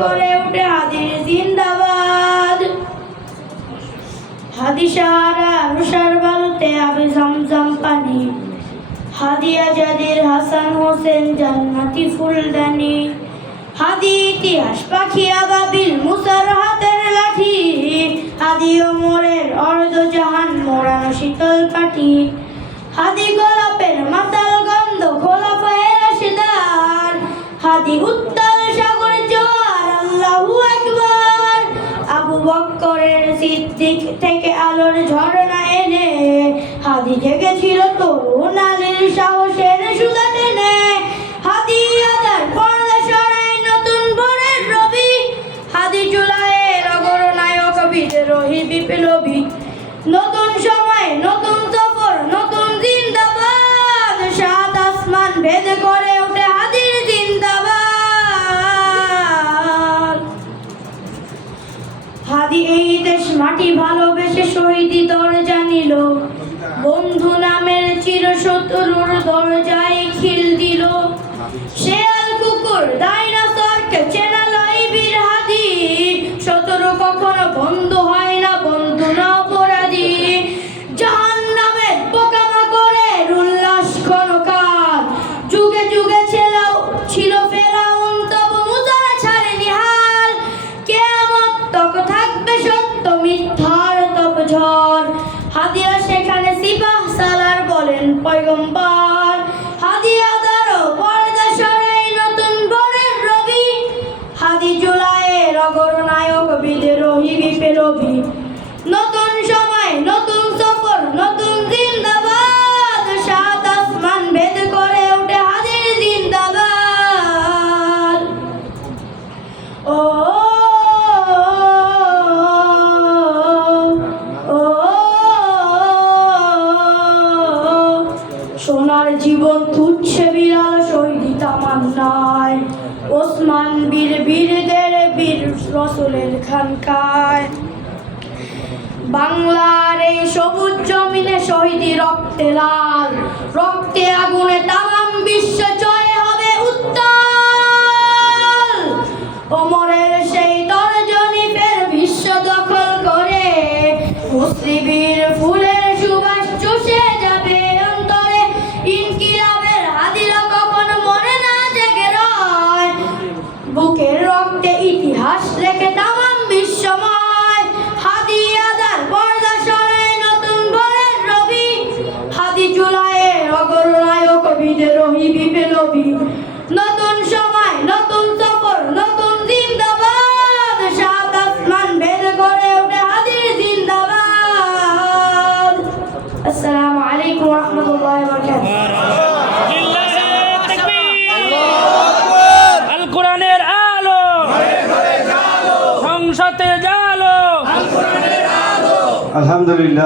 করে উঠে হাদির জিন্দাবাদ। হাদি সাহারা রুষার বালুতে আবে জমজম পানি, হাদি আজাদের হাসান হোসেন জান্নাতি ফুলদানি, হাদি ইতিহাস পাখি আবাবিল মুসার হাতের লাঠি, হাদি ওমরের অর্ধ জাহান মোড়ানো শীতল কাঠি, হাদি গোলাপের মাতাল গন্ধ খোলাফায়ে রাশিদার, হাদি উত্তাল সাগর জোয়ার আল্লাহু আকবার। আবু বকরের সিদ্দিক থেকে আলোর ঝর্ণা এনে হাদি জেগেছিল তরুণ আলীর সাহসের সুধা টেনে, হাদি আদার পর্দা সরাই নতুন ভোরের রবি, হাদি জুলাইয়ের অগরনায়ক বিদ্রোহী বিপ্লবী। নতুন সময় নতুন সফর নতুন জিন্দাবাদ, সাত আসমান ভেদ করে উঠে হাদির জিন্দাবাদ। হাদি এই দেশ মাটি ভালোবেসে শহীদি দরজা নিল, বন্ধু নামের চিরশত্রুর দরজায় খিল দিল। শেয়াল কুকুর ডাইনোসরকে চেনালো এই বীর হাদি, শত্রু কখনো বন্ধু হয় না, বন্ধু না অপরাধী। জাহান্নামের পোকামাকড়ের উল্লাস ক্ষণকাল, যুগে যুগে ছিল ফেরাউন তবু মুসারা ছাড়েনি হাল। কিয়ামত তক থাকবে সত্য মিথ্যার তপ ঝড়, হাদিরা সেখানে সিপাহ সালার বলেন পয়গম্বর। হাদি আদারও পর্দা সরাই নতুন ভোরের রবি, হাদি জুলাইয়ের অগরনায়ক বিদ্রোহী বিপ্লবী। নতুন সময় নতুন সফর নতুন জিন্দাবাদ, সাত আসমান ভেদ করে উঠে হাদির জিন্দাবাদ। ও সোনার জীবন তুচ্ছে বিরাল শহীদি তামান্নায়, ওসমান বীর বীরদের বীর রসুলের খানকায়। বাংলার এই সবুজ জমিনে শহীদি রক্তে লাল, রক্তে আগুনে তামাম বিশ্ব জয় হবে উত্তাল। ওমরের সেই তর্জনী ফের বিশ্ব দখল করে, মুসলিমের ফুলের সুবাস চুষে যাবে অন্তরে। ইনকিলাবের হাদিরা কখনো মনে না জেগে রয়, বুকের রক্তে ইতিহাস রেখে তামাম বিশ্বময়। হাদি আদার পর্দা সরাই নতুন ভোরের রবি, হাদি জুলাইয়ের অগরনায়ক বিদ্রোহী বিপ্লবী। নতুন সময় নতুন সফর নতুন জিন্দাবাদ, সাত আসমান ভেদ করে উঠে হাদির জিন্দাবাদ। আসসালামু আলাইকুম ওয়া রাহমাতুল্লাহি ওয়া বারাকাতুহু। আল কোরআনের আলো সংসদে জালো, আলহামদুলিল্লাহ।